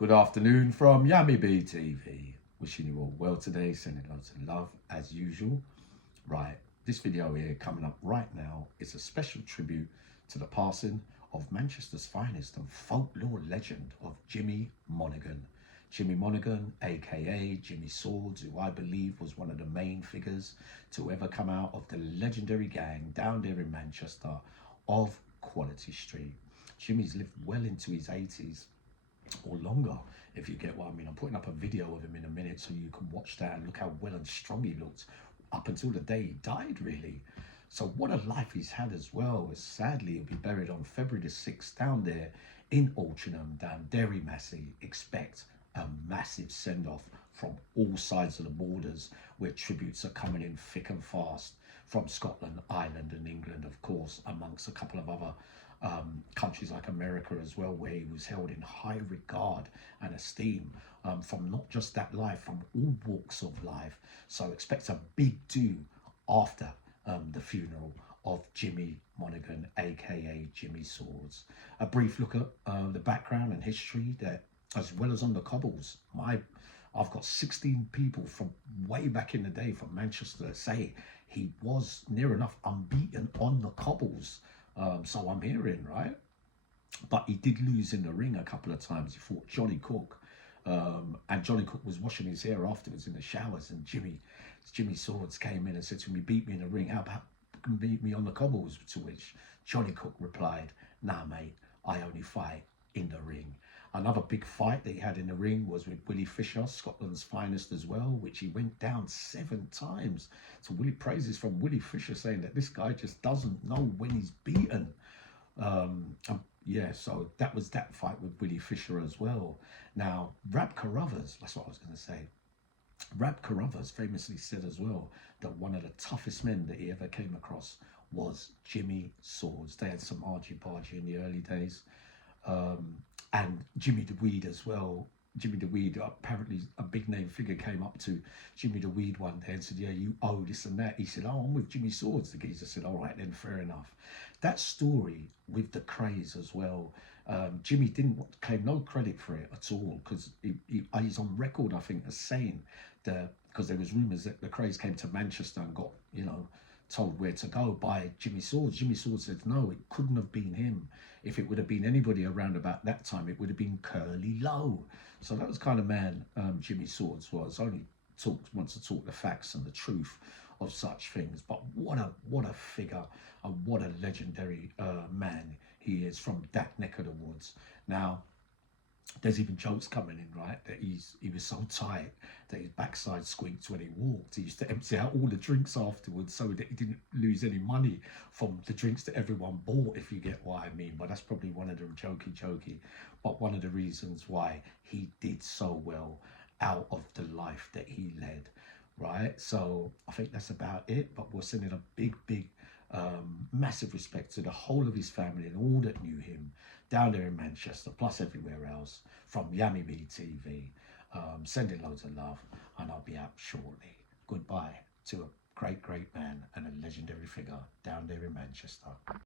Good afternoon from Yummy TV. Wishing you all well today, sending loads of love as usual. Right, this video here coming up right now is a special tribute to the passing of Manchester's finest and folklore legend of Jimmy Monaghan. Jimmy Monaghan, aka Jimmy Swords, who I believe was one of the main figures to ever come out of the legendary gang down there in Manchester of Quality Street. Jimmy's lived well into his 80s or longer, if you get what I mean. I'm putting up a video of him in a minute so you can watch that and look how well and strong he looked up until the day he died, really. So what a life he's had as well. Sadly, he'll be buried on February the 6th down there in Altrincham, down Derry Massey. Expect a massive send-off from all sides of the borders, where tributes are coming in thick and fast from Scotland, Ireland and England, of course, amongst a couple of other countries like America as well, where he was held in high regard and esteem from not just that life, from all walks of life. So expect a big do after the funeral of Jimmy Monaghan, aka Jimmy Swords. A brief look at the background and history, that as well as on the cobbles. I've got 16 people from way back in the day from Manchester that say he was near enough unbeaten on the cobbles. So I'm hearing, right? But he did lose in the ring a couple of times. He fought Johnny Cook, and Johnny Cook was washing his hair afterwards in the showers, and Jimmy Swords came in and said to me, beat me in the ring, how about beat me on the cobbles? To which Johnny Cook replied, nah mate, I only fight in the ring. Another big fight that he had in the ring was with Willie Fisher, Scotland's finest as well, which he went down 7 times. So Willie praises from Willie Fisher, saying that this guy just doesn't know when he's beaten. Yeah, so that was that fight with Willie Fisher as well. Now, Rab Carruthers, that's what I was going to say. Rab Carruthers famously said as well that one of the toughest men that he ever came across was Jimmy Swords. They had some argy-bargy in the early days. And Jimmy the Weed as well. Jimmy the Weed, apparently a big name figure, came up to Jimmy the Weed one day and said, yeah, you owe this and that. He said, oh, I'm with Jimmy Swords. The geezer said, all right then, fair enough. That story with the craze as well, Jimmy didn't claim no credit for it at all, because he's on record, I think, as saying that, because there was rumours that the craze came to Manchester and got, told where to go by Jimmy Swords. Jimmy Swords said, no, it couldn't have been him. If it would have been anybody around about that time, it would have been Curly Lowe. So that was kind of man Jimmy Swords was. Only wants to talk the facts and the truth of such things. But what a figure, and what a legendary man he is from that neck of the woods. Now, there's even jokes coming in, right, that he was so tight that his backside squeaked when he walked. He used to empty out all the drinks afterwards so that he didn't lose any money from the drinks that everyone bought, if you get what I mean. But that's probably one of the jokey, but one of the reasons why he did so well out of the life that he led, right? So I think that's about it, but we're sending a big massive respect to the whole of his family and all that knew him down there in Manchester, plus everywhere else, from Yummy TV. Sending loads of love, and I'll be out shortly. Goodbye to a great man and a legendary figure down there in Manchester.